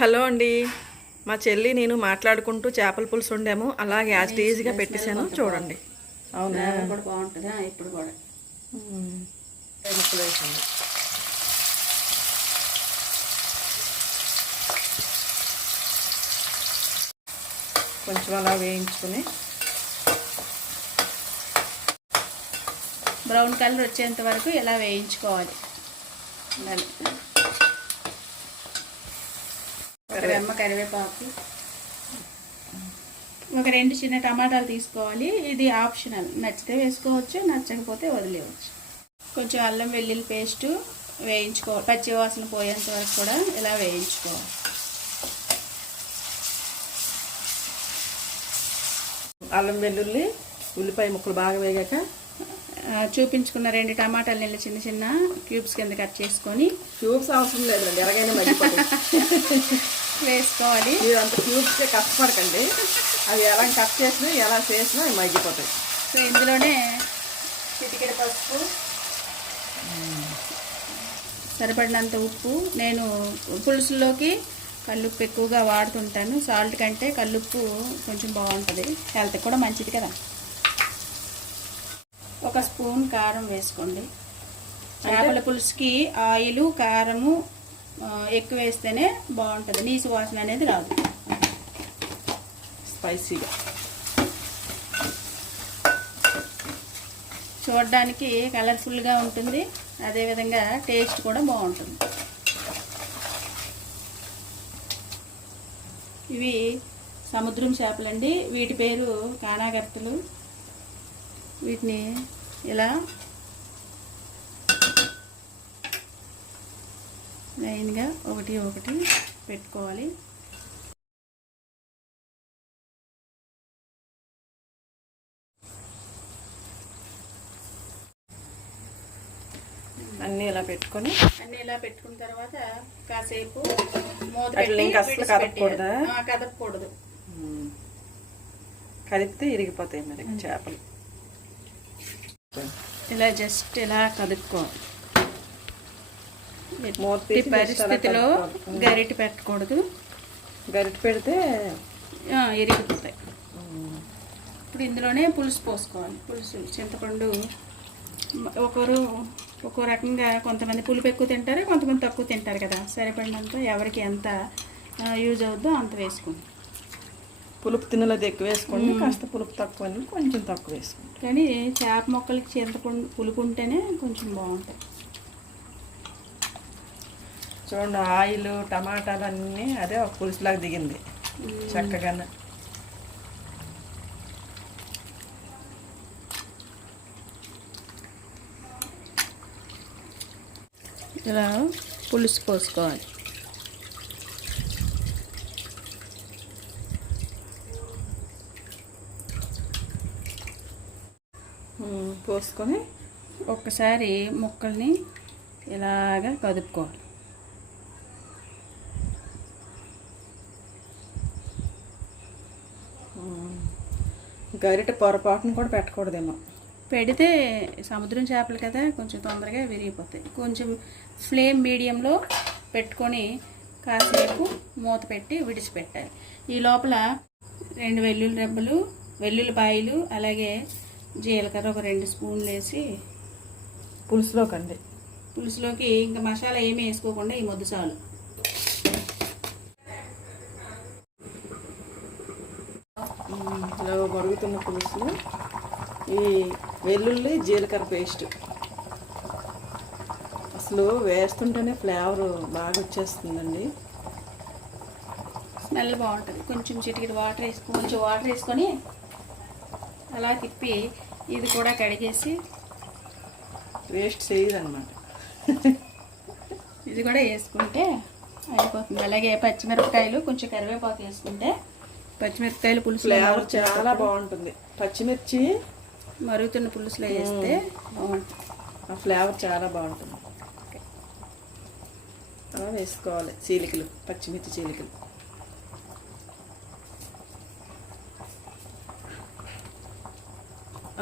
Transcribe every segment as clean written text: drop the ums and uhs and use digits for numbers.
Hello అండి, మా చెల్లి నేను మాట్లాడుకుంటూ చేపల పులుసు వండాము. అలాగే యాజ్ ఈజీగా పెట్టేశాను చూడండి. అవునా కూడా బాగుంటుందా ఇప్పుడు కూడా ముక్కలు వేసాను. కొంచెం అలా వేయించుకుని బ్రౌన్ కలర్ వచ్చేంత వరకు ఇలా వేయించుకోవాలి. ఒక రెమ్మ కరివేపాకు, ఒక 2 చిన్న టమాటాలు తీసుకోవాలి. ఇది ఆప్షనల్, నచ్చితే వేసుకోవచ్చు, నచ్చకపోతే వదిలేయవచ్చు. కొంచెం అల్లం వెల్లుల్లి పేస్టు వేయించుకోవాలి, పచ్చి వాసన పోయేంత వరకు కూడా ఇలా వేయించుకోవాలి. అల్లం వెల్లుల్లి ఉల్లిపాయ ముక్కలు బాగా వేగాక చూపించుకున్న 2 టమాటాలు నీళ్ళు చిన్న చిన్న క్యూబ్స్ కింద కట్ చేసుకొని, క్యూబ్స్ అవసరం లేదండి, ఎలాగైనా వేసుకోవాలి. మీరు అంత క్యూబ్స్కే కష్టపడకండి, అవి ఎలా కట్ చేసినా ఎలా చేసినా అవి మగ్గిపోతాయి. సో ఇందులోనే చిటికెడు పసుపు, సరిపడినంత ఉప్పు. నేను పులుసులోకి కల్లుప్పు ఎక్కువగా వాడుతుంటాను. సాల్ట్ కంటే కల్లుప్పు కొంచెం బాగుంటుంది, హెల్త్ కూడా మంచిది కదా. ఒక స్పూన్ కారం వేసుకోండి. చేపల పులుసుకి ఆయిల్ కారము ఎక్కువ వేస్తేనే బాగుంటుంది, నీసు వాసన అనేది రాదు. స్పైసీగా చూడడానికి కలర్ఫుల్గా ఉంటుంది, అదేవిధంగా టేస్ట్ కూడా బాగుంటుంది. ఇవి సముద్రం చేపలండి, వీటి పేరు కానాగర్తలు. వీటిని ఇలా లైన్గా ఒకటి ఒకటి పెట్టుకోవాలి. అన్నీ ఇలా పెట్టుకున్న తర్వాత కాసేపు మూత కదపకూడదు, కదిపితే ఇరిగిపోతాయి మరి చేపలు. ఇలా జస్ట్ ఇలా కదుపుకోవాలి. పరిస్థితిలో గరిటె పెట్టకూడదు, గరిటె పెడితే ఇరిగిపోతాయి. ఇప్పుడు ఇందులోనే పులుసు పోసుకోవాలి. పులుసు చింతపండు ఒక్కో రకంగా, కొంతమంది పులుపు ఎక్కువ తింటారు, కొంతమంది తక్కువ తింటారు కదా. సరిపడినంత ఎవరికి ఎంత యూజ్ అవుద్దో అంత వేసుకోండి. పులుపు తినలేదు ఎక్కువ వేసుకోండి, కాస్త పులుపు తక్కువ కొంచెం తక్కువ వేసుకోండి. కానీ చేప మొక్కలకి చింతపండు పులుపు ఉంటేనే కొంచెం బాగుంటాయి. చూడండి, ఆయిల్ టమాటాలు అన్నీ అదే ఒక పులుసులాగా దిగింది చక్కగా. ఇలా పులుసు పోసుకోవాలి. పోసుకొని ఒక్కసారి ముక్కల్ని ఇలాగా కదుపుకోవాలి. గరిటె పొరపాటును కూడా పెట్టకూడదేమో. పెడితే సముద్రం చేపలు కదా, కొంచెం తొందరగా విరిగిపోతాయి. కొంచెం ఫ్లేమ్ మీడియంలో పెట్టుకొని కాసేపు మూత పెట్టి విడిచిపెట్టాలి. ఈ లోపల 2 వెల్లుల్లి రెబ్బలు, వెల్లుల్లిపాయలు, అలాగే జీలకర్ర ఒక 2 స్పూన్లు వేసి పులుసులోకి ఇంకా మసాలా ఏమీ వేసుకోకుండా ఈ ముద్ద చాలు. ఇలా మరుగుతున్న పులుసులో ఈ వెల్లుల్లి జీలకర్ర పేస్ట్ అసలు వేస్తుంటేనే ఫ్లేవర్ బాగా వచ్చేస్తుందండి, స్మెల్ బాగుంటుంది. కొంచెం చిటికెడు వాటర్ వేసుకొని అలా తిప్పి ఇది కూడా కడిగేసి వేస్ట్ చేయదన్నమాట. ఇది కూడా వేసుకుంటే అయిపోతుంది. అలాగే పచ్చిమిరపకాయలు, కొంచెం కరివేపాకు వేసుకుంటే పచ్చిమిరపకాయలు పులుసు ఫ్లేవర్ చాలా బాగుంటుంది. పచ్చిమిర్చి మరుగుతున్న పులుసులో వేస్తే బాగుంటుంది, ఆ ఫ్లేవర్ చాలా బాగుంటుంది. అలా వేసుకోవాలి చీలికలు, పచ్చిమిర్చి చీలికలు.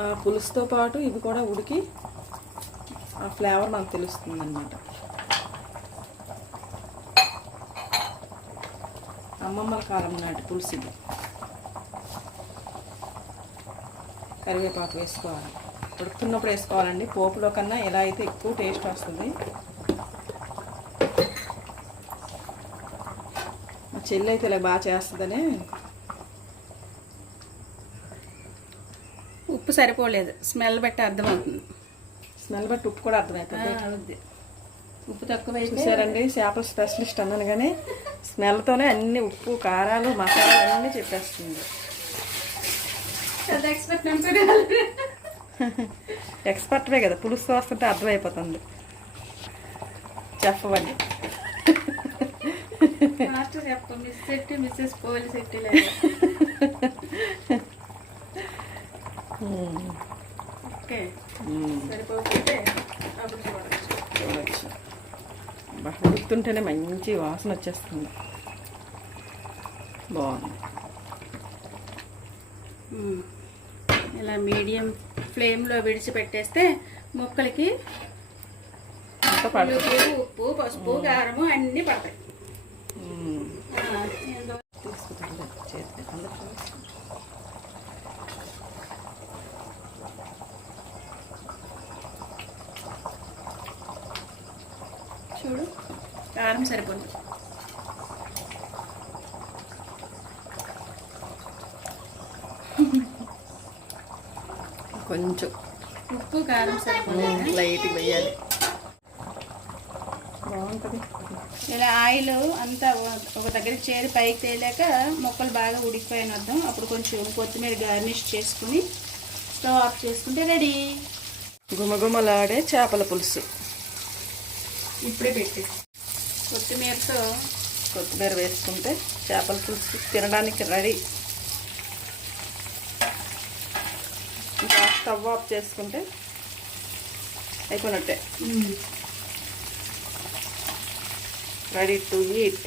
ఆ పులుసుతో పాటు ఇవి కూడా ఉడికి ఆ ఫ్లేవర్ నాకు తెలుస్తుంది అన్నమాట. అమ్మమ్మల కాలం నాటి పులుసు ఇది. కరివేపాకు వేసుకోవాలి. ఉడుకుతున్నప్పుడు వేసుకోవాలండి. పోపులో కన్నా ఎలా అయితే ఎక్కువ టేస్ట్ వస్తుంది. మా చెల్లి అయితే ఇలా బాగా చేస్తుందని. ఉప్పు సరిపోలేదు, స్మెల్ బట్టి అర్థమవుతుంది. స్మెల్ బట్టి ఉప్పు కూడా అర్థమవుతుంది. అవుద్ది. ఉప్పు తక్కువ చూసారండి, చేపల స్పెషలిస్ట్ అన్నాను కానీ స్మెల్తోనే అన్ని ఉప్పు కారాలు మసాలాలు అన్నీ చెప్పేస్తుంది. ఎక్స్పర్ట్వే కదా, పులుసు వస్తుంటే అర్థమైపోతుంది. చెప్పవండి. మిస్ సెట్టి మిస్సెస్ కోహ్లీ సెట్టి ఓకే సరిపోతే అప్పుడు చూడవచ్చు. ఉడుకుతుంటేనే మంచి వాసన వచ్చేస్తుంది. బాగుంది. ఇలా మీడియం ఫ్లేమ్లో విడిచిపెట్టేస్తే ముక్కలకి ఉప్పు పసుపు కారము అన్నీ పడతాయి. చూడు కారం సరిపోతుంది. కొంచెం ఉప్పు కారం సరిపోతుంది. లైట్గా వేయాలి. బాగుంటుంది. ఇలా ఆయిల్ అంతా ఒక దగ్గరికి చేరి పైకి తేలాక మొక్కలు బాగా ఉడికిపోయిన అర్థం. అప్పుడు కొంచెం కొత్తిమీర గార్నిష్ చేసుకుని స్టవ్ ఆఫ్ చేసుకుంటే రెడీ. గుమగుమలాడే చేపల పులుసు ఇప్పుడే పెట్టి కొత్తిమీర వేసుకుంటే చేపల పులుసు తినడానికి రెడీ. ఇంకా స్టవ్ ఆఫ్ చేసుకుంటే అయిపోయినట్టే. Ready to eat.